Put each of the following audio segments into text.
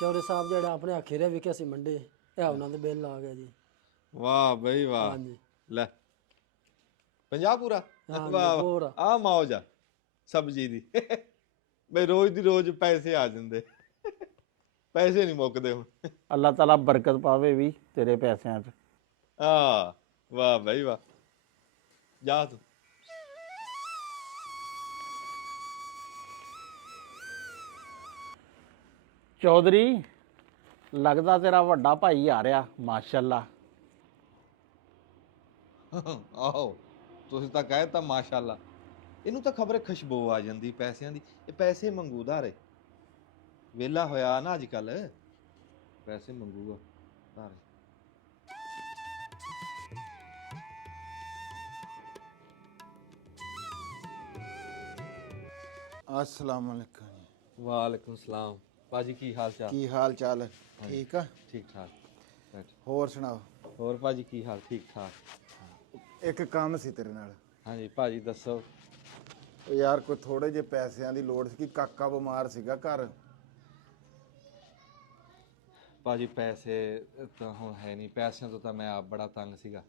ਚੌਰੇ ਸਾਹਿਬ ਜਿਹੜਾ ਆਪਣੇ ਆਖੇਰੇ ਵਿਕੇ ਸੀ ਮੰਡੇ ਇਹ ਉਹਨਾਂ ਦੇ ਬਿੱਲ ਆ ਗਿਆ ਜੀ। ਵਾਹ ਬਈ ਵਾਹ। ਹਾਂਜੀ ਲੈ 50 ਪੂਰਾ ਵਾਹ ਹੋਰ ਆ ਮੌਜ ਆ ਸਬਜ਼ੀ ਦੀ ਬਈ ਰੋਜ਼ ਦੀ ਰੋਜ਼ ਪੈਸੇ ਆ ਜਾਂਦੇ ਪੈਸੇ ਨਹੀਂ ਮੁੱਕਦੇ ਹੁਣ। ਅੱਲਾਹ ਤਾਲਾ ਬਰਕਤ ਪਾਵੇ ਵੀ ਤੇਰੇ ਪੈਸਿਆਂ 'ਚ। ਆ ਵਾਹ ਬਈ ਵਾਹ ਜਾ ਤੂੰ। ਚੌਧਰੀ ਲੱਗਦਾ ਤੇਰਾ ਵੱਡਾ ਭਾਈ ਆ ਰਿਹਾ ਮਾਸ਼ਾਅੱਲਾ। ਆਹੋ ਤੁਸੀਂ ਤਾਂ ਕਹੇ ਤਾਂ ਮਾਸ਼ਾਅੱਲਾ। ਇਹਨੂੰ ਤਾਂ ਖਬਰ ਖੁਸ਼ਬੂ ਆ ਜਾਂਦੀ ਪੈਸਿਆਂ ਦੀ। ਇਹ ਪੈਸੇ ਮੰਗੂਦਾ ਰੇ ਵੇਲਾ ਹੋਇਆ ਨਾ ਅੱਜ ਕੱਲ ਪੈਸੇ ਮੰਗੂਗਾ ਧਾਰੇ। अस्सलाम वालेकुम जी। ਵਾਲੇਕੁਮ ਸਲਾਮ ਭਾਜੀ ਕੀ ਹਾਲ ਚਾਲ? की हाल चाल है? ठीक है। ਠੀਕ ਠਾਕ ਬੈਠ। होर सुनाओ। ਹੋਰ ਭਾਜੀ ਕੀ ਹਾਲ? ਠੀਕ ਠਾਕ। एक काम सी तेरे नाल। ਹਾਂਜੀ ਭਾਜੀ ਦੱਸੋ। ਉਹ ਯਾਰ ਕੋਈ ਥੋੜੇ ਜਿਹੇ ਪੈਸਿਆਂ ਦੀ ਲੋੜ ਸੀ ਕਿ ਕਾਕਾ ਬਿਮਾਰ ਸੀਗਾ ਘਰ। ਭਾਜੀ ਪੈਸੇ ਤਾਂ ਹੁਣ ਹੈ ਨਹੀਂ। ਪੈਸਿਆਂ ਤੋਂ ਤਾਂ ਮੈਂ ਆਪ ਬੜਾ ਤੰਗ ਸੀਗਾ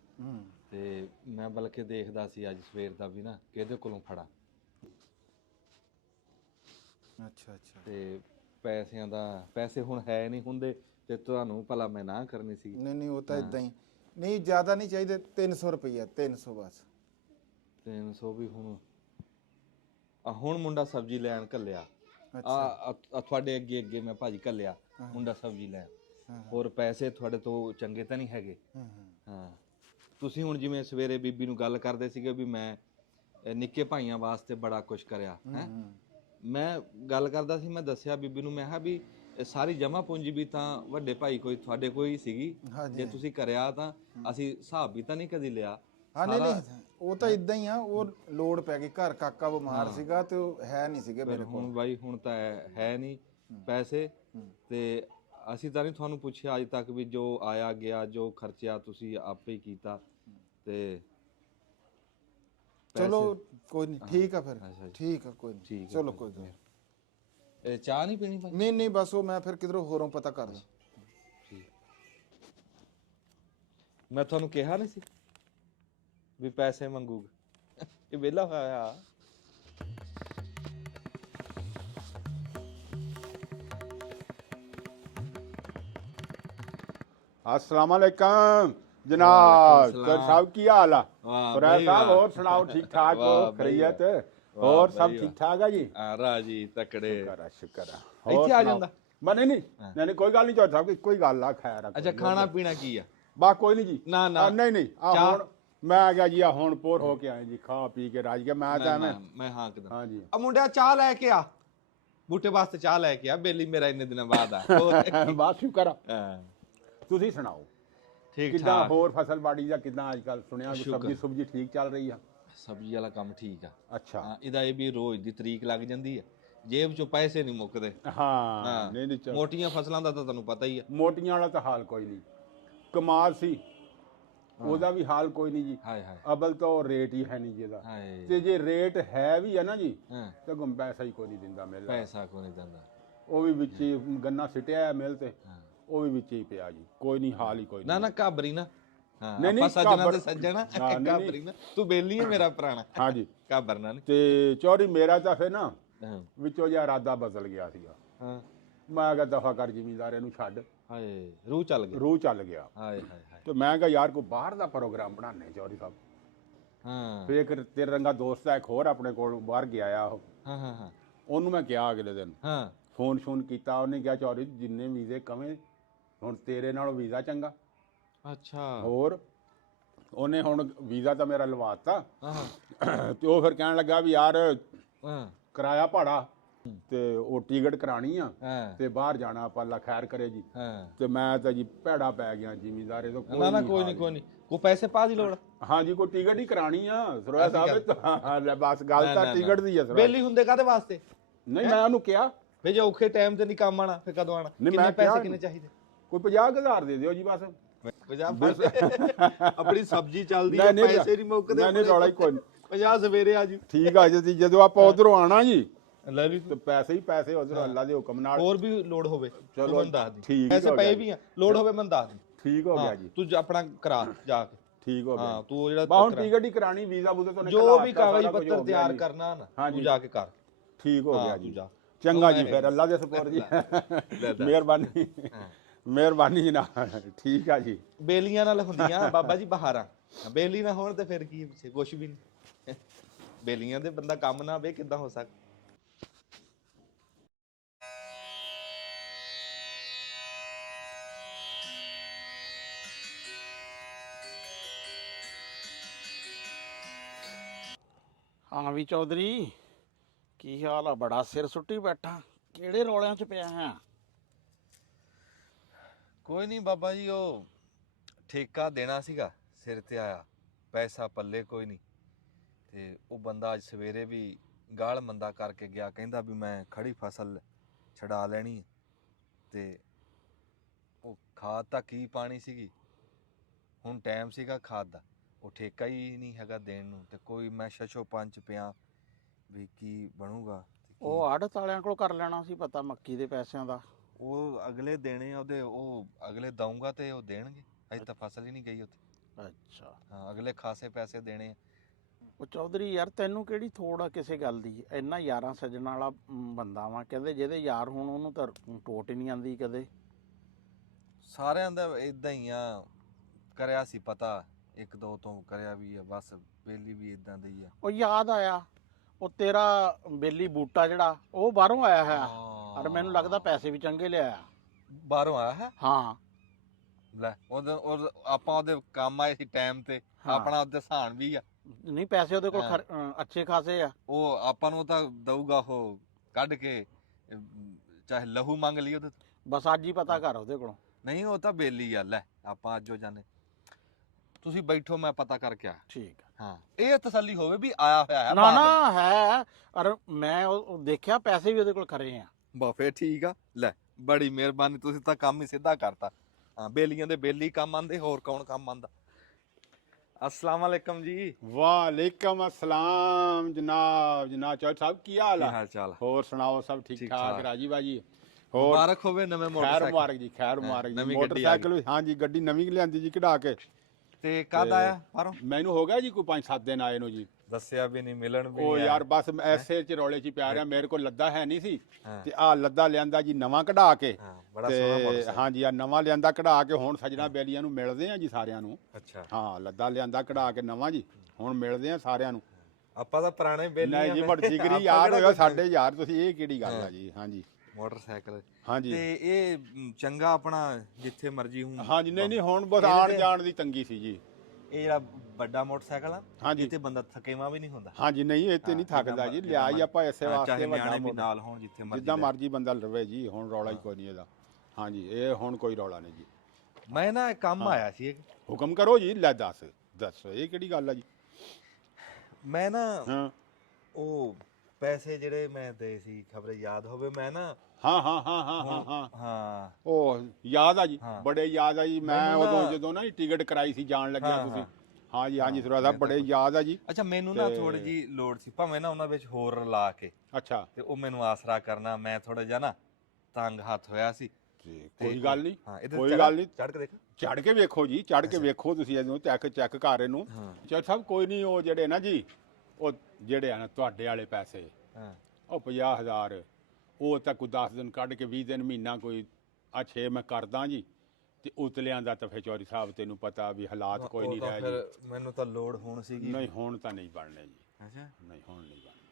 ਤੇ ਮੈਂ ਬਲਕਿ ਦੇਖਦਾ ਸੀ ਅੱਜ ਸਵੇਰ ਦਾ ਵੀ ਨਾ ਕਿਹਦੇ ਕੋਲੋਂ ਫੜਾ ਅੱਛਾ ਅੱਛਾ। ਤੇ ਪੈਸਿਆਂ ਦਾ ਪੈਸੇ ਹੁਣ ਹੈ ਨਹੀਂ ਹੁੰਦੇ ਤੇ ਤੁਹਾਨੂੰ ਭਲਾ ਮੈਂ ਨਾ ਕਰਨੀ ਸੀ। ਨਹੀਂ ਨਹੀਂ ਉਹ ਤਾਂ ਇਦਾਂ ਹੀ। ਨਹੀਂ ਜ਼ਿਆਦਾ ਨਹੀਂ ਚਾਹੀਦੇ 300 ਰੁਪਈਆ 300 ਬਸ। 300 ਵੀ ਹੁਣ ਮੁੰਡਾ ਸਬਜ਼ੀ ਲੈਣ ਘੱਲਿਆ। ਆ ਤੁਹਾਡੇ ਅੱਗੇ ਅੱਗੇ ਮੈਂ ਭਾਜੀ ਘੱਲਿਆ ਮੁੰਡਾ ਸਬਜ਼ੀ ਲੈਣ। ਹੋਰ ਪੈਸੇ ਤੁਹਾਡੇ ਤੋਂ ਚੰਗੇ ਤਾਂ ਨਹੀਂ ਹੈਗੇ। ਹਾਂ ਤੁਸੀਂ ਹੁਣ ਜਿਵੇਂ ਸਵੇਰੇ ਬੀਬੀ ਨੂੰ ਗੱਲ ਕਰਦੇ ਸੀਗੇ ਵੀ ਮੈਂ ਨਿੱਕੇ ਭਾਈਆਂ ਵਾਸਤੇ ਬੜਾ ਕੁਝ ਕਰਿਆ ਹੈ। ਮੈਂ ਗੱਲ ਕਰਦਾ ਸੀ ਮੈਂ ਦੱਸਿਆ ਬੀਬੀ ਨੂੰ ਮੈਂ ਕਿਹਾ ਵੀ ਸਾਰੀ ਜਮਾ ਪੂੰਜੀ ਵੀ ਤਾਂ ਵੱਡੇ ਭਾਈ ਕੋਈ ਤੁਹਾਡੇ ਕੋਈ ਸੀਗੀ। ਜੇ ਤੁਸੀਂ ਕਰਿਆ ਤਾਂ ਅਸੀਂ ਹਿਸਾਬ ਵੀ ਤਾਂ ਨਹੀਂ ਕਦੀ ਲਿਆ। ਹਾਂ ਨਹੀਂ ਨਹੀਂ ਉਹ ਤਾਂ ਇਦਾਂ ਹੀ ਆ। ਉਹ ਲੋੜ ਪੈ ਗਈ ਘਰ ਕਾਕਾ ਬਿਮਾਰ ਸੀਗਾ ਤੇ ਉਹ ਹੈ ਨਹੀਂ ਸੀਗੇ ਮੇਰੇ ਕੋਲ। ਹੁਣ ਬਾਈ ਹੁਣ ਤਾਂ ਹੈ ਨਹੀਂ ਪੈਸੇ ਤੇ ਅਸੀਂ ਤਾਂ ਨਹੀਂ ਤੁਹਾਨੂੰ ਪੁੱਛਿਆ ਅੱਜ ਤੱਕ ਵੀ ਜੋ ਆਇਆ ਗਿਆ ਜੋ ਖਰਚਿਆ ਤੁਸੀਂ ਆਪੇ ਹੀ ਕੀਤਾ ਤੇ ਚਲੋ ਕੋਈ ਨਹੀਂ ਠੀਕ ਆ ਫਿਰ। ਠੀਕ ਆ ਕੋਈ ਨਹੀਂ ਚਲੋ ਕੋਈ ਗੱਲ ਇਹ ਚਾਹ ਨਹੀਂ ਪੀਣੀ ਭਾਈ? ਨਹੀਂ ਨਹੀਂ ਬਸ ਉਹ ਮੈਂ ਫਿਰ ਕਿਧਰੋਂ ਹੋਰੋਂ ਪਤਾ ਕਰ ਲਾਂ। ਮੈਂ ਤੁਹਾਨੂੰ ਕਿਹਾ ਨਹੀਂ ਸੀ ਵੀ ਪੈਸੇ ਮੰਗੂਗਾ। ਇਹ ਵਿਹਲਾ ਹੋਇਆ। अस्सलाम वालेकुम जनाब। सर साहब की हाल आ? वाह फरैद भाई साहब वाह। और सुनाओ ठीक ठाक हो? वाह भाई खैरियत वाह और सब भाई ठीक ठाक है जी? ਰਾਜੀ ਤਕੜੇ। शुक्र है। ਇੱਥੇ ਆ ਜਾਂਦਾ? मैं नहीं नहीं कोई गल नहीं चौधरी साहब की कोई गल आ खैर है। ਅੱਛਾ ਖਾਣਾ ਪੀਣਾ ਕੀ ਆ? बा कोई नहीं जी। ना, ना। नहीं नहीं चाह? हुण मैं आ गया जी। हुण पोर हो के आए जी खा पी के राज के मैं तो ਮੈਂ ਹਾਂ ਕਿਦਾਂ। हाँ जी ਆ ਮੁੰਡਿਆ ਚਾਹ ਲੈ ਕੇ ਆ ਬੂਟੇ ਵਾਸਤੇ ਚਾਹ ਲੈ ਕੇ ਆ ਬੇਲੀ ਮੇਰਾ ਇੰਨੇ ਦਿਨਾਂ ਬਾਅਦ ਆ। बस शुक्र आ। ਹਾਂ ਤੁਸੀਂ ਸੁਣਾਓ ਠੀਕ ਕਿੱਦਾਂ ਠਾਕ। ਹੋਰ ਫਸਲਬਾੜੀ ਦਾ ਕਿੱਦਾਂ ਅੱਜ ਕੱਲ ਸੁਣਿਆ ਕਿ ਸ਼ੁਕਰ। ਸਬਜ਼ੀ ਠੀਕ ਚੱਲ ਰਹੀ ਆ? ਸਬਜ਼ੀ ਵਾਲਾ ਕੰਮ ਠੀਕ ਆ। ਅੱਛਾ ਹਾਂ ਇਹਦਾ ਇਹ ਵੀ ਰੋਜ਼ ਦੀ ਤਰੀਕ ਲੱਗ ਜਾਂਦੀ ਹੈ ਜੇਬ ਚੋਂ ਪੈਸੇ ਨਹੀਂ ਮੁੱਕਦੇ। ਹਾਂ ਨਹੀਂ ਨਹੀਂ ਚਲੋ। ਮੋਟੀਆਂ ਫਸਲਾਂ ਦਾ ਤਾਂ ਤੁਹਾਨੂੰ ਪਤਾ ਹੀ ਆ। ਮੋਟੀਆਂ ਵਾਲਾ ਤਾਂ ਹਾਲ ਕੋਈ ਨਹੀਂ। ਕਮਾਲ ਸੀ ਉਹਦਾ ਵੀ ਹਾਲ ਕੋਈ ਨਹੀਂ ਜੀ। ਹਾਏ ਹਾਏ ਅਬਲ ਤਾਂ ਰੇਟ ਹੀ ਹੈ ਨਹੀਂ ਜੀ ਇਹਦਾ। ਹਾਏ ਤੇ ਜੇ ਰੇਟ ਹੈ ਵੀ ਹੈ ਨਾ ਜੀ ਹਾਂ ਤਾਂ ਗੁੰਮ ਪੈਸਾ ਹੀ ਕੋਈ ਨਹੀਂ ਦਿੰਦਾ ਮਿਲ। ਪੈਸਾ ਕੋਈ ਨਹੀਂ ਦਿੰਦਾ। ਉਹ ਵੀ ਵਿੱਚ ਹੀ ਗੰਨਾ ਸਿੱਟਿਆ ਹੈ ਮਿਲ ਤੇ ਉਹ ਵੀ ਵਿੱਚ ਹੀ ਪਿਆ ਜੀ। ਕੋਈ ਨਹੀਂ ਹਾਲ ਹੀ ਕੋਈ ਨਾ ਨਹੀਂ। ਨਾ ਘਾਬਰੀ ਨਾ। ਹਾਂ ਨਹੀਂ, ਨਹੀਂ, ਆਪਾਂ ਸੱਜਣਾ ਤੇ ਘਾਬਰ- ਸੱਜਣਾ ਹਾਂ, ਨਹੀਂ, ਨਹੀਂ। ਘਾਬਰੀ ਨਾ। ਤੂੰ ਬੇਲੀ ਹੈ ਮੇਰਾ ਪੁਰਾਣਾ। ਹਾਂ ਜੀ ਘਾਬਰਨਾ ਨਹੀਂ। ਤੇ ਚੌਧਰੀ ਮੇਰਾ ਤਾਂ ਫਿਰ ਨਾ ਹਾਂ ਵਿੱਚੋਂ ਜਿਹਾ ਇਰਾਦਾ ਬਦਲ ਗਿਆ ਸੀਗਾ। ਹਾਂ ਮੈਂ ਕਿਹਾ ਦਫਾ ਕਰ ਜ਼ਿਮੀਂਦਾਰ ਇਹਨੂੰ ਛੱਡ। ਹਾਏ ਰੂਹ ਚੱਲ ਗਈ। ਰੂਹ ਚੱਲ ਗਿਆ। ਹਾਏ ਹਾਏ ਹਾਏ ਤੇ ਮੈਂ ਕਿਹਾ ਯਾਰ ਕੋਈ ਬਾਹਰ ਦਾ ਪ੍ਰੋਗਰਾਮ ਬਣਾਉਂਦੇ ਚੌਧਰੀ ਸਾਹਿਬ। ਹਾਂ ਫਿਰ ਇੱਕ ਤੇਰੇ ਰੰਗਾ ਦੋਸਤ ਹੈ ਇੱਕ ਹੋਰ ਆਪਣੇ ਕੋਲ ਬਾਹਰ ਗਿਆ ਆ ਉਹ। ਹਾਂ ਹਾਂ ਹਾਂ ਉਹਨੂੰ ਮੈਂ ਕਿਹਾ ਅਗਲੇ ਦਿਨ ਹਾਂ ਫੋਨ ਸ਼ੋਨ ਕੀਤਾ। ਉਹਨੇ ਕਿਹਾ ਚੌਧਰੀ ਜਿੰਨੇ ਵੀਜ਼ੇ ਕਵੇਂ ਹੁਣ ਤੇਰੇ ਨਾਲੋਂ ਵੀਜ਼ਾ ਚੰਗਾ। ਅੱਛਾ ਹੋਰ ਉਹਨੇ ਹੁਣ ਵੀਜ਼ਾ ਤਾਂ ਮੇਰਾ ਲਵਾਤਾ ਹਾਂ ਤੇ ਉਹ ਫਿਰ ਕਹਿਣ ਲੱਗਾ ਵੀ ਯਾਰ ਹਾਂ ਕਿਰਾਇਆ ਭਾੜਾ ਤੇ ਉਹ ਟਿਕਟ ਕਰਾਣੀ ਆ ਹਾਂ ਤੇ ਬਾਹਰ ਜਾਣਾ ਆਪਾਂ ਅੱਲਾ ਖੈਰ ਕਰੇ ਜੀ। ਹਾਂ ਤੇ ਮੈਂ ਤਾਂ ਜੀ ਭੈੜਾ ਪੈ ਗਿਆ ਜ਼ਿਮੀਂਦਾਰੇ ਤੋਂ। ਨਾ ਨਾ ਕੋਈ ਨਹੀਂ ਕੋਈ ਨਹੀਂ ਕੋਈ ਪੈਸੇ ਪਾ ਦੀ ਲੋੜ। ਹਾਂ ਜੀ ਕੋਈ ਟਿਕਟ ਹੀ ਕਰਾਣੀ ਆ ਸਰੋਇਆ ਸਾਹਿਬ। ਹਾਂ ਲੈ ਬਸ ਗੱਲ ਤਾਂ ਟਿਕਟ ਦੀ ਆ ਸਰੋਇਆ। ਬੇਲੀ ਹੁੰਦੇ ਕਾਦੇ ਵਾਸਤੇ? ਨਹੀਂ ਮੈਂ ਉਹਨੂੰ ਕਿਹਾ ਫੇ ਜੇ ਔਖੇ ਟਾਈਮ ਤੇ ਨਹੀਂ ਕੰਮ ਆਣਾ ਫੇ ਕਦੋਂ ਆਣਾ? ਨਹੀਂ, ਕਿੰਨੇ ਮੈਂ ਪੈਸੇ ਕਿਹਾ ਕਿੰਨੇ ਚਾਹੀਦੇ? ਕੋਈ 50,000 ਦੇ ਦਿਓ ਜੀ ਬਸ। ਆਪਣੀ ਸਬਜ਼ੀ ਚੱਲਦੀ ਨਹੀਂ, ਹੈ ਨਹੀਂ, ਪੈਸੇ ਨਹੀਂ ਮੁੱਕਦੇ। ਨਹੀਂ, ਨਹੀਂ, ਰੌਲਾ ਹੀ ਕੋਈ ਨਹੀਂ। 50 ਸਵੇਰੇ ਆ ਜੀ। ਠੀਕ ਆ ਜੀ ਜਦੋਂ ਆਪਾਂ ਉਧਰੋਂ ਆਣਾ ਜੀ ਲੈ ਲਈ ਤੇ ਪੈਸੇ ਹੀ ਪੈਸੇ ਉਧਰ ਅੱਲਾ ਦੇ ਹੁਕਮ ਨਾਲ। ਹੋਰ ਵੀ ਲੋੜ ਹੋਵੇ ਚਲੋ, ਤੂੰ ਮੈਨੂੰ ਦੱਸ ਦੀ। ਠੀਕ ਪੈਸੇ ਹੋ ਪਏ ਗਿਆ ਵੀ ਆ, ਲੋੜ ਹੋਵੇ ਮੈਨੂੰ ਦੱਸ ਦੀ। ਠੀਕ ਹੋ ਗਿਆ ਜੀ, ਤੂੰ ਆਪਣਾ ਕਰਾ ਜਾ ਕੇ। ਠੀਕ ਹੋ ਗਿਆ। ਹਾਂ ਤੂੰ ਜਿਹੜਾ ਬਾ ਹੁਣ ਟਿਕਟ ਹੀ ਕਰਾਣੀ, ਵੀਜ਼ਾ ਵੂਜ਼ਾ ਤੋਂ ਜੋ ਵੀ ਕਾਗਜ਼ ਪੱਤਰ ਤਿਆਰ ਕਰਨਾ ਨਾ ਤੂੰ ਜਾ ਕੇ ਕਰ। ਠੀਕ ਹੋ ਗਿਆ ਤੂੰ ਜੀ, ਜਾ। ਚੰਗਾ ਜੀ, ਫਿਰ ਅੱਲਾ ਦੇ ਸਪੋਰਟ ਜੀ, ਮਿਹਰਬਾਨੀ ਮਿਹਰਬਾਨੀ ਜੀ ਨਾ। ਠੀਕ ਆ ਜੀ। ਬੇਲੀਆਂ ਨਾਲ ਹੁੰਦੀਆਂ ਬਾਬਾ ਜੀ ਬਹਾਰਾਂ, ਬੇਲੀ ਨਾ ਹੋਣ ਤੇ ਫਿਰ ਕੀ ਕੁਛ ਵੀ ਨਹੀਂ। ਬੇਲੀਆਂ ਦੇ ਬੰਦਾ ਕੰਮ ਨਾ ਆਵੇ ਕਿੱਦਾਂ ਹੋ ਸਕਦਾ। ਹਾਂ ਵੀ ਚੌਧਰੀ, ਕੀ ਹਾਲ ਆ? ਬੜਾ ਸਿਰ ਸੁੱਟੀ ਬੈਠਾ, ਕਿਹੜੇ ਰੌਲਿਆਂ 'ਚ ਪਿਆ ਹੈ? ਕੋਈ ਨਹੀਂ ਬਾਬਾ ਜੀ, ਉਹ ਠੇਕਾ ਦੇਣਾ ਸੀਗਾ, ਸਿਰ ਤੇ ਆਇਆ, ਪੈਸਾ ਪੱਲੇ ਕੋਈ ਨਹੀਂ। ਤੇ ਉਹ ਬੰਦਾ ਅੱਜ ਸਵੇਰੇ ਵੀ ਗਾਲ ਮੰਦਾ ਕਰਕੇ ਗਿਆ, ਕਹਿੰਦਾ ਵੀ ਮੈਂ ਖੜੀ ਫਸਲ ਛਡਾ ਲੈਣੀ ਹੈ। ਤੇ ਉਹ ਖਾਦ ਤਾਂ ਕੀ ਪਾਣੀ ਸੀਗੀ, ਹੁਣ ਟਾਈਮ ਸੀਗਾ ਖਾਦ ਦਾ, ਉਹ ਠੇਕਾ ਹੀ ਨਹੀਂ ਹੈਗਾ ਦੇਣ ਨੂੰ। ਤੇ ਕੋਈ ਮੈਂ ਛਛੋ ਪੰਜ ਪਿਆ ਵੀ ਕੀ ਬਣੂਗਾ। ਉਹ ਆੜਤ ਵਾਲਿਆਂ ਕੋਲ ਕਰ ਲੈਣਾ ਸੀ ਪਤਾ ਮੱਕੀ ਦੇ ਪੈਸਿਆਂ ਦਾ। ਉਹ ਅਗਲੇ ਦੇਣੇ ਆ ਉਹਦੇ, ਉਹ ਅਗਲੇ ਦਊਂਗਾ ਤੇ ਉਹ ਦੇਣਗੇ। ਅਜੇ ਤਾਂ ਫਸਲ ਹੀ ਨਹੀਂ ਗਈ ਉੱਥੇ। ਅੱਛਾ। ਹਾਂ ਅਗਲੇ ਖਾਸੇ ਪੈਸੇ ਦੇਣੇ ਆ। ਉਹ ਚੌਧਰੀ ਯਾਰ, ਤੈਨੂੰ ਕਿਹੜੀ ਥੋੜ ਆ ਕਿਸੇ ਗੱਲ ਦੀ? ਇੰਨਾ ਯਾਰਾਂ ਸੱਜਣ ਵਾਲਾ ਬੰਦਾ ਵਾ, ਕਹਿੰਦੇ ਜਿਹਦੇ ਯਾਰ ਹੁਣ ਉਹਨੂੰ ਤਾਂ ਟੋਟ ਹੀ ਨਹੀਂ ਆਉਂਦੀ ਕਦੇ। ਸਾਰਿਆਂ ਦਾ ਇਦਾਂ ਹੀ ਆ, ਕਰਿਆ ਸੀ ਪਤਾ, ਇੱਕ ਦੋ ਤੋਂ ਕਰਿਆ ਵੀ ਆ, ਬਸ ਬੇਲੀ ਵੀ ਇਦਾਂ ਦੀ ਆ। ਉਹ ਯਾਦ ਆਇਆ, ਉਹ ਤੇਰਾ ਬੇਲੀ ਬੂਟਾ ਜਿਹੜਾ ਉਹ ਬਾਹਰੋਂ ਆਇਆ ਹੈ, ਔਰ ਮੈਨੂੰ ਲੱਗਦਾ ਪੈਸੇ ਵੀ ਚੰਗੇ ਲਿਆਇਆ। ਬਾਹਰੋਂ ਆਇਆ ਹੈ? ਹਾਂ। ਲੈ ਆਪਾਂ ਉਹਦੇ ਕੰਮ ਆਏ ਸੀ ਟਾਈਮ ਤੇ, ਆਪਣਾ ਉਹਦੇ ਸਾਨ ਵੀ ਆ। ਨਹੀਂ ਪੈਸੇ ਉਹਦੇ ਕੋਲ ਅੱਛੇ ਖਾਸੇ ਆ। ਉਹ ਆਪਾਂ ਨੂੰ ਤਾਂ ਦਊਗਾ ਉਹ ਕੱਢ ਕੇ, ਚਾਹੇ ਲਹੂ ਮੰਗ ਲਈ ਉਹਦੇ ਤੋਂ। ਬਸ ਅੱਜ ਹੀ ਪਤਾ ਕਰ ਉਹਦੇ ਕੋਲੋਂ। ਨਹੀਂ ਉਹ ਤਾਂ ਬੇਲੀ ਆ। ਲੈ ਆਪਾਂ ਅੱਜੋ ਜਾਣੇ, ਤੁਸੀਂ ਬੈਠੋ ਮੈਂ ਪਤਾ ਕਰਕੇ ਆ। ਠੀਕ ਆ। ਹਾਂ ਇਹ ਤਸੱਲੀ ਹੋਵੇ ਵੀ ਆਇਆ ਹੋਇਆ ਹੈ। ਨਾ ਹੈ, ਔਰ ਮੈਂ ਉਹ ਦੇਖਿਆ ਪੈਸੇ ਵੀ ਉਹਦੇ ਕੋਲ ਖਰੇ ਆ। ਬਾ ਫੇਰ ਠੀਕ ਆ। ਲੈ ਬੜੀ ਮਿਹਰਬਾਨੀ, ਤੁਸੀਂ ਤਾਂ ਕੰਮ ਹੀ ਸਿੱਧਾ ਕਰਤਾ। ਹਾਂ ਬੇਲੀਆਂ ਦੇ ਬੇਲੀ ਕੰਮ ਆਂਦੇ, ਹੋਰ ਕੌਣ ਕੰਮ ਆਂਦਾ। अस्सलाम वालेकुम जी। वालेकुम अस्सलाम जनाब। जनाब चौधरी साहब की हाल की है? हाल चाल? होर सुनाओ, सब ठीक ठाक? राजी बाजी? होर मुबारक होवे नवे खैर मोटरसाइकिल। मुबारक जी, खैर मुबारक जी। नवी मोटरसाइकिल भी, हाँ जी, गड्डी नवी लियांदी जी कढ़ा के। ते कद आया बाहरों? मैनू हो गया जी कोई 5-7 दिन आए नु जी। दस्सिया भी नहीं, मिलन भी ਉਹ नहीं ਯਾਰ आया। ਬਸ ਐਸੇ ਚ ਰੌਲੇ ਚ ਪਿਆ ਰਿਹਾ। ਮੇਰੇ ਕੋਲ ਲੱਦਾ ਹੈ ਨਹੀਂ ਸੀ ਹਾਂ। ਤੇ ਆ ਲੱਦਾ ਲਿਆਂਦਾ ਜੀ ਨਵਾਂ ਕਢਾ ਕੇ। ਹਾਂ ਬੜਾ ਸੋਹਣਾ ਤੇ मोटरसाइकिल। ਹਾਂ ਜੀ ਆ ਨਵਾਂ ਲਿਆਂਦਾ ਕਢਾ ਕੇ, ਹੁਣ ਸਜਣਾ ਬੇਲੀਆਂ ਨੂੰ ਮਿਲਦੇ ਆ ਜੀ ਸਾਰਿਆਂ ਨੂੰ। अच्छा ਹਾਂ ਲੱਦਾ ਲਿਆਂਦਾ ਕਢਾ ਕੇ ਨਵਾਂ ਜੀ, ਹੁਣ ਮਿਲਦੇ ਆ ਸਾਰਿਆਂ ਨੂੰ। ਆਪਾਂ ਤਾਂ ਪੁਰਾਣੇ ਬੇਲੀ ਨਹੀਂ ਜੀ ਵੱਡੀ ਜਿਗਰੀ ਯਾਰ ਹੋਇਆ ਸਾਡੇ ਯਾਰ, ਤੁਸੀਂ ਇਹ ਕਿਹੜੀ ਗੱਲ ਆ ਜੀ। ਹਾਂ ਜੀ ਮੋਟਰਸਾਈਕਲ। ਹਾਂ ਜੀ ਤੇ ਇਹ ਚੰਗਾ ਆਪਣਾ ਜਿੱਥੇ ਮਰਜੀ ਹੂੰ। ਹਾਂ ਜੀ। ਨਹੀਂ ਹੁਣ ਬਸ ਆਣ ਜਾਣ ਦੀ ਤੰਗੀ ਸੀ ਜੀ। ਇਹ ਜਿਹੜਾ ਵੱਡਾ ਮੋਟਰਸਾਈਕਲ ਆ, ਹਾਂਜੀ। ਇੱਥੇ ਬੰਦਾ ਥਕੇਵਾ ਵੀ ਨਹੀਂ ਹੁੰਦਾ। ਹਾਂ ਜੀ ਨਹੀਂ ਇੱਥੇ ਨਹੀਂ ਥੱਕਦਾ ਜੀ, ਲਿਆ ਹੀ ਆਪਾਂ ਇਸੇ ਵਾਸਤੇ ਚਾਹੇ ਵੱਡਾ ਨਿਆਣੇ ਵੀ ਮੋਟਰ, ਨਾਲ ਹੋਣ, ਜਿੱਥੇ ਮਰਜੀ ਜਿੱਦਾਂ ਮਰਜੀ ਬੰਦਾ ਲਵੇ ਜੀ। ਹੁਣ ਰੌਲਾ ਹੀ ਕੋਈ ਨਹੀਂ ਇਹਦਾ। ਹਾਂ ਜੀ ਇਹ ਹੁਣ ਕੋਈ ਰੌਲਾ ਨਹੀਂ ਜੀ। ਮੈਂ ਨਾ ਕੰਮ ਆਇਆ ਸੀ ਇੱਕ। ਹੁਕਮ ਕਰੋ ਜੀ। ਲੈ ਦੱਸ ਇਹ ਕਿਹੜੀ ਗੱਲ ਆ ਜੀ? ਮੈਂ ਨਾ ਹਾਂ ਉਹ ਪੈਸੇ ਜਿਹੜੇ ਮੈਂ ਦੇ ਸੀ, ਖਬਰੇ ਯਾਦ ਹੋਵੇ, ਮੈਂ ਨਾ ਹਾਂ ਹਾਂ ਹਾਂ ਹਾਂ ਹਾਂ ਹਾਂ ਹਾਂ ਉਹ ਯਾਦ ਆ ਜੀ, ਹਾਂ। ਬੜੇ ਯਾਦ ਆ ਜੀ। ਮੈਂ ਮੈਨੂੰ ਨਾ- ਉਦੋਂ ਜਦੋਂ ਨਾ ਟਿਕਟ ਕਰਾਈ ਸੀ ਜਾਣ ਲੱਗਿਆ ਹਾਂ, ਤੁਸੀਂ। ਹਾਂ। ਹਾਂ ਜੀ ਹਾਂ ਜੀ ਸਰਵਾ ਸਾਹਿਬ, ਬੜੇ ਯਾਦ ਆ ਜੀ। ਅੱਛਾ ਮੈਨੂੰ ਨਾ ਥੋੜੀ ਜੀ ਲੋੜ ਸੀ, ਭਾਵੇਂ ਨਾ ਉਹਨਾਂ ਵਿੱਚ ਹੋਰ ਰਲਾ ਕੇ, ਅੱਛਾ ਤੇ ਉਹ ਮੈਨੂੰ ਆਸਰਾ ਕਰਨਾ। ਮੈਂ ਥੋੜਾ ਜਿਹਾ ਨਾ ਤੰਗ ਹੱਥ ਹੋਇਆ ਸੀ। ਕੋਈ ਗੱਲ ਨਹੀਂ, ਹਾਂ ਇਹਦੇ ਕੋਈ ਗੱਲ ਨਹੀਂ। ਚੜ ਕੇ ਦੇਖ। ਚੜ ਕੇ ਵੇਖੋ ਜੀ, ਚੜ ਕੇ ਵੇਖੋ ਤੁਸੀਂ ਇਹਨੂੰ, ਚੈੱਕ ਕਰ ਇਹਨੂੰ। ਹਾਂ ਚਲ ਸਾਹਿਬ ਕੋਈ ਨਹੀਂ, ਉਹ ਜਿਹੜੇ ਨਾ ਜੀ, ਉਹ ਜਿਹੜੇ ਆ ਨਾ ਤੁਹਾਡੇ ਵਾਲੇ ਪੈਸੇ, ਹਾਂ ਉਹ 50,000, ਉਹ ਤਾਂ ਕੋਈ 10 ਦਿਨ ਕੱਢ ਕੇ 20 ਦਿਨ ਮਹੀਨਾ ਕੋਈ ਆ 6 ਮੈਂ ਕਰਦਾ ਜੀ। ਤੇ ਉਤਲਿਆਂ ਦਾ ਤਾਂ ਫਿਰ ਚੌਧਰੀ ਸਾਹਿਬ ਤੈਨੂੰ ਪਤਾ ਵੀ ਹਾਲਾਤ ਕੋਈ ਨਹੀਂ ਰਹਿ ਜੀ। ਫਿਰ ਮੈਨੂੰ ਤਾਂ ਲੋੜ ਹੋਣ ਸੀਗੀ। ਨਹੀਂ ਹੁਣ ਤਾਂ ਨਹੀਂ ਬਣਨੇ ਜੀ। ਅੱਛਾ ਨਹੀਂ ਹੁਣ ਨਹੀਂ ਬਣਨੇ,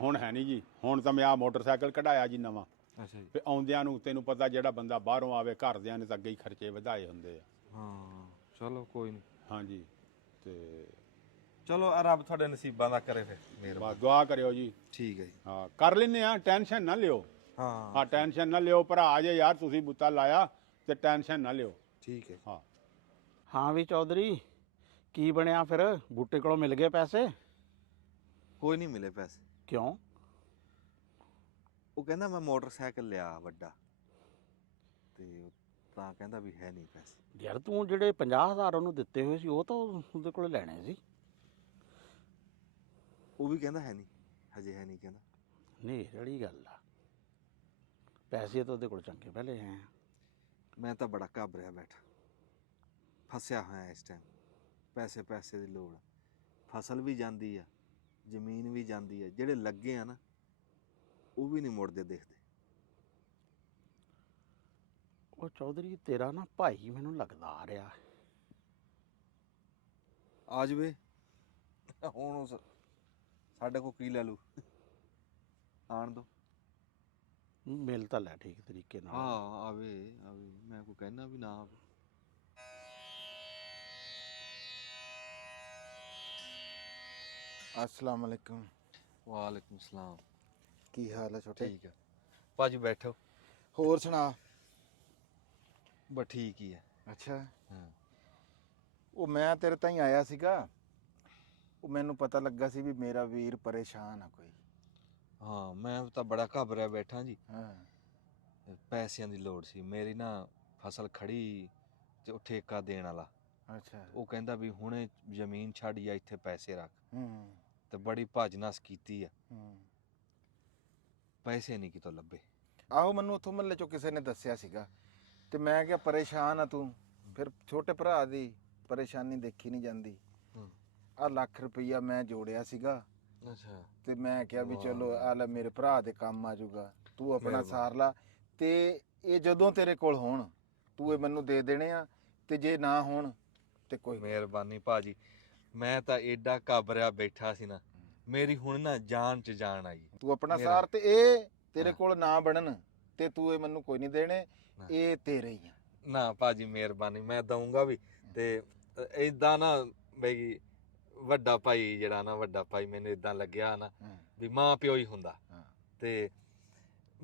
ਹੁਣ ਹੈ ਨਹੀਂ ਜੀ। ਹੁਣ ਤਾਂ ਮੈਂ ਆ ਮੋਟਰਸਾਈਕਲ ਕਢਾਇਆ ਜੀ ਨਵਾਂ। ਅੱਛਾ ਜੀ। ਤੇ ਆਉਂਦਿਆਂ ਨੂੰ ਤੈਨੂੰ ਪਤਾ ਜਿਹੜਾ ਬੰਦਾ ਬਾਹਰੋਂ ਆਵੇ, ਘਰਦਿਆਂ ਨੇ ਤਾਂ ਅੱਗੇ ਹੀ ਖਰਚੇ ਵਧਾਏ ਹੁੰਦੇ ਆ। ਹਾਂ ਚਲੋ ਕੋਈ ਨਹੀਂ। ਹਾਂਜੀ ਤੇ ਚਲੋ ਰੱਬ ਤੁਹਾਡੇ ਨਸੀਬਾਂ ਦਾ ਕਰੇ ਫਿਰ ਮਿਹਰਬਾਨੀ। ਬਸ ਦੁਆ ਕਰਿਓ ਜੀ। ਠੀਕ ਹੈ ਜੀ। ਹਾਂ ਕਰ ਲੈਨੇ ਆ, ਟੈਨਸ਼ਨ ਨਾ ਲਿਓ। ਹਾਂ ਹਾਂ ਟੈਨਸ਼ਨ ਨਾ ਲਿਓ ਭਰਾ ਜੇ ਯਾਰ, ਤੁਸੀਂ ਬੁੱਤਾ ਲਾਇਆ ਤੇ ਟੈਨਸ਼ਨ ਨਾ ਲਿਓ। ਠੀਕ ਹੈ। ਹਾਂ ਹਾਂ ਵੀ ਚੌਧਰੀ, ਕੀ ਬਣਿਆ ਫਿਰ? ਬੂਟੇ ਕੋਲੋਂ ਮਿਲ ਗਏ ਪੈਸੇ? ਕੋਈ ਨਹੀਂ ਮਿਲੇ ਪੈਸੇ। ਕਿਉਂ? ਉਹ ਕਹਿੰਦਾ ਮੈਂ ਮੋਟਰਸਾਈਕਲ ਲਿਆ ਵੱਡਾ, ਤੇ ਤਾਂ ਕਹਿੰਦਾ ਵੀ ਹੈ ਨਹੀਂ ਪੈਸੇ। ਯਾਰ ਤੂੰ ਜਿਹੜੇ 50,000 ਉਹਨੂੰ ਦਿੱਤੇ ਹੋਏ ਸੀ, ਉਹ ਤਾਂ ਉਹਦੇ ਕੋਲ ਲੈਣੇ ਸੀ। ਉਹ ਵੀ ਕਹਿੰਦਾ ਹੈ ਨਹੀਂ, ਹਜੇ ਹੈ ਨਹੀਂ ਕਹਿੰਦਾ। ਨੇਰ ਵਾਲੀ ਗੱਲ ਆ। ਪੈਸੇ ਤਾਂ ਉਹਦੇ ਕੋਲ ਚੰਗੇ ਪਹਿਲੇ ਹੈ। ਮੈਂ ਤਾਂ ਬੜਾ ਘਬਰਿਆ ਬੈਠਾ, ਫਸਿਆ ਹੋਇਆ ਇਸ ਟਾਈਮ। ਪੈਸੇ ਦੀ ਲੋੜ ਆ, ਫਸਲ ਵੀ ਜਾਂਦੀ ਆ, ਜ਼ਮੀਨ ਵੀ ਜਾਂਦੀ ਆ, ਜਿਹੜੇ ਲੱਗੇ ਆ ਨਾ ਉਹ ਵੀ ਨਹੀਂ ਮੁੜਦੇ ਦਿਖਦੇ। ਉਹ ਚੌਧਰੀ ਤੇਰਾ ਨਾ ਭਾਈ ਮੈਨੂੰ ਲੱਗਦਾ ਆ ਰਿਹਾ। ਆ ਜਵੇ ਹੁਣ ਸਾਡੇ ਕੋਲ ਕੀ ਲੈ ਲੂ, ਆਣ ਦੋ। ਮਿਲ ਤਾਂ ਲੈ ਠੀਕ ਤਰੀਕੇ ਨਾਲ। ਹਾਂ ਆਵੇ ਮੈਂ ਕੋਈ ਕਹਿਣਾ ਵੀ ਨਾ ਆਵੇ। अस्सलाम वालेकुम। ਵਾਲੇਕੁਮ ਸਲਾਮ। ਕੀ ਹਾਲ ਹੈ ਛੋਟੇ? ਠੀਕ ਆ ਭਾਜੀ, ਬੈਠੋ। ਹੋਰ ਸੁਣਾ? ਬਸ ਠੀਕ ਹੀ ਆ। ਅੱਛਾ, ਹਾਂ ਉਹ ਮੈਂ ਤੇਰੇ ਤਾਈਂ ਆਇਆ ਸੀਗਾ। ਉਹ ਮੈਨੂੰ ਪਤਾ ਲੱਗਾ ਸੀ ਵੀ ਮੇਰਾ ਵੀਰ ਪਰੇਸ਼ਾਨ ਆ ਕੋਈ। ਹਾਂ, ਮੈਂ ਤਾਂ ਬੜਾ ਘਬਰਿਆ ਬੈਠਾ ਜੀ। ਹਾਂ, ਪੈਸਿਆਂ ਦੀ ਲੋੜ ਸੀ ਮੇਰੀ ਨਾ, ਫਸਲ ਖੜੀ ਤੇ ਉਹ ਠੇਕਾ ਦੇਣ ਵਾਲਾ। ਅੱਛਾ। ਉਹ ਕਹਿੰਦਾ ਵੀ ਹੁਣੇ ਜ਼ਮੀਨ ਛੱਡ ਜਾਂ ਇੱਥੇ ਪੈਸੇ ਰੱਖ, ਹੂੰ ਤੇ ਬੜੀ ਭੱਜ ਨਸ ਕੀਤੀ ਆ, ਹੂੰ। ਪੈਸੇ ਨਹੀਂ ਕਿਤੋਂ ਲੱਭੇ। ਆਹੋ, ਮੈਨੂੰ ਉੱਥੋਂ ਮਹੱਲੇ ਚੋਂ ਕਿਸੇ ਨੇ ਦੱਸਿਆ ਸੀਗਾ ਤੇ ਮੈਂ ਕਿਹਾ ਪਰੇਸ਼ਾਨ ਆ ਤੂੰ। ਫਿਰ ਛੋਟੇ ਭਰਾ ਦੀ ਪਰੇਸ਼ਾਨੀ ਦੇਖੀ ਨਹੀਂ ਜਾਂਦੀ। ਹੂੰ। ਆ ਲੱਖ ਰੁਪਈਆ ਮੈਂ ਜੋੜਿਆ ਸੀਗਾ ਅੱਛਾ। ਤੇ ਮੈਂ ਕਿਹਾ ਵੀ ਵਾਹ। ਚਲੋ ਆ ਲੈ ਮੇਰੇ ਭਰਾ ਦੇ ਕੰਮ ਆ ਜਾਊਗਾ, ਤੂੰ ਆਪਣਾ ਮਿਹਰਬਾਨੀ। ਸਾਰ ਲਾ ਤੇ ਇਹ ਜਦੋਂ ਤੇਰੇ ਕੋਲ ਹੋਣ ਤੂੰ ਇਹ ਮੈਨੂੰ ਦੇ ਦੇਣੇ ਆ, ਤੇ ਜੇ ਨਾ ਹੋਣ ਤੇ ਕੋਈ ਨੀ। ਮਿਹਰਬਾਨੀ ਭਾਜੀ, ਮੈਂ ਤਾਂ ਏਡਾ ਘਬਰਿਆ ਬੈਠਾ ਸੀ ਨਾ, ਮੇਰੀ ਹੁਣ ਨਾ ਜਾਨ ਚ ਜਾਨ ਆਈ। ਤੂੰ ਆਪਣਾ ਮੇਰਾ- ਸਾਰ, ਤੇ ਇਹ ਤੇਰੇ ਹਾਂ। ਕੋਲ ਨਾ ਬਣਨ ਤੇ ਤੂੰ ਇਹ ਮੈਨੂੰ ਕੋਈ ਨਹੀਂ ਦੇਣੇ, ਹਾਂ। ਇਹ ਤੇਰੇ ਹੀ ਆ। ਨਾ ਭਾਜੀ ਮਿਹਰਬਾਨੀ, ਮੈਂ ਦਊਂਗਾ ਵੀ। ਤੇ ਏਦਾਂ ਨਾ ਬਈ ਵੱਡਾ ਭਾਈ ਜਿਹੜਾ ਨਾ, ਵੱਡਾ ਭਾਈ ਮੈਨੂੰ ਏਦਾਂ ਲੱਗਿਆ ਨਾ ਹਾਂ, ਵੀ ਮਾਂ ਪਿਓ ਹੀ ਹੁੰਦਾ। ਹਾਂ। ਤੇ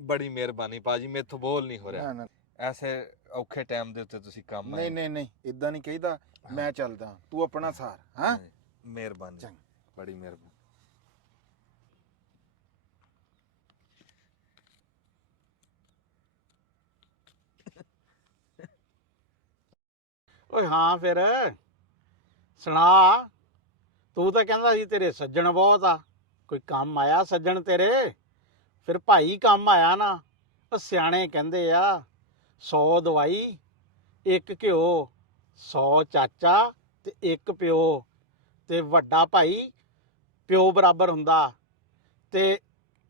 ਬੜੀ ਮਿਹਰਬਾਨੀ ਭਾਜੀ, ਮੇਥੋਂ ਬੋਲ ਨਹੀਂ ਹੋ ਰਿਹਾ। ਨਾ ਨਾ, ਐਸੇ ਔਖੇ ਟਾਈਮ ਦੇ ਉੱਤੇ ਤੁਸੀਂ ਕੰਮ ਨਹੀਂ ਨਹੀਂ ਨਹੀਂ, ਇਦਾਂ ਨਹੀਂ ਕਹੀਦਾ। ਮੈਂ ਚੱਲਦਾ, ਤੂੰ ਆਪਣਾ ਸਾਰ। ਹਾਂ, ਮਿਹਰਬਾਨੀ, ਚੰਗਾ। ਬੜੀ ਮਿਹਰਬਾਨੀ। ਓਏ ਹਾਂ ਫਿਰ ਸੁਣਾ। ਤੂੰ ਤਾਂ ਕਹਿੰਦਾ ਸੀ ਤੇਰੇ ਸੱਜਣ ਬਹੁਤ ਆ, ਕੋਈ ਕੰਮ ਆਇਆ ਸੱਜਣ ਤੇਰੇ? ਫਿਰ ਭਾਈ ਕੰਮ ਆਇਆ ਨਾ। ਉਹ ਸਿਆਣੇ ਕਹਿੰਦੇ ਆ 100 ਦਵਾਈ 1 ਘਿਓ, 100 ਚਾਚਾ ਤੇ 1 ਪਿਓ, ਤੇ ਵੱਡਾ ਭਾਈ ਪਿਓ ਬਰਾਬਰ ਹੁੰਦਾ। ਤੇ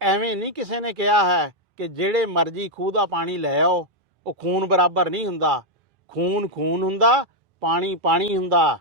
ਐਵੇਂ ਨਹੀਂ ਕਿਸੇ ਨੇ ਕਿਹਾ ਹੈ ਕਿ ਜਿਹੜੇ ਮਰਜ਼ੀ ਖੂਹ ਦਾ ਪਾਣੀ ਲੈ ਆਓ, ਉਹ ਖੂਨ ਬਰਾਬਰ ਨਹੀਂ ਹੁੰਦਾ। ਖੂਨ ਖੂਨ ਹੁੰਦਾ, ਪਾਣੀ ਪਾਣੀ ਹੁੰਦਾ।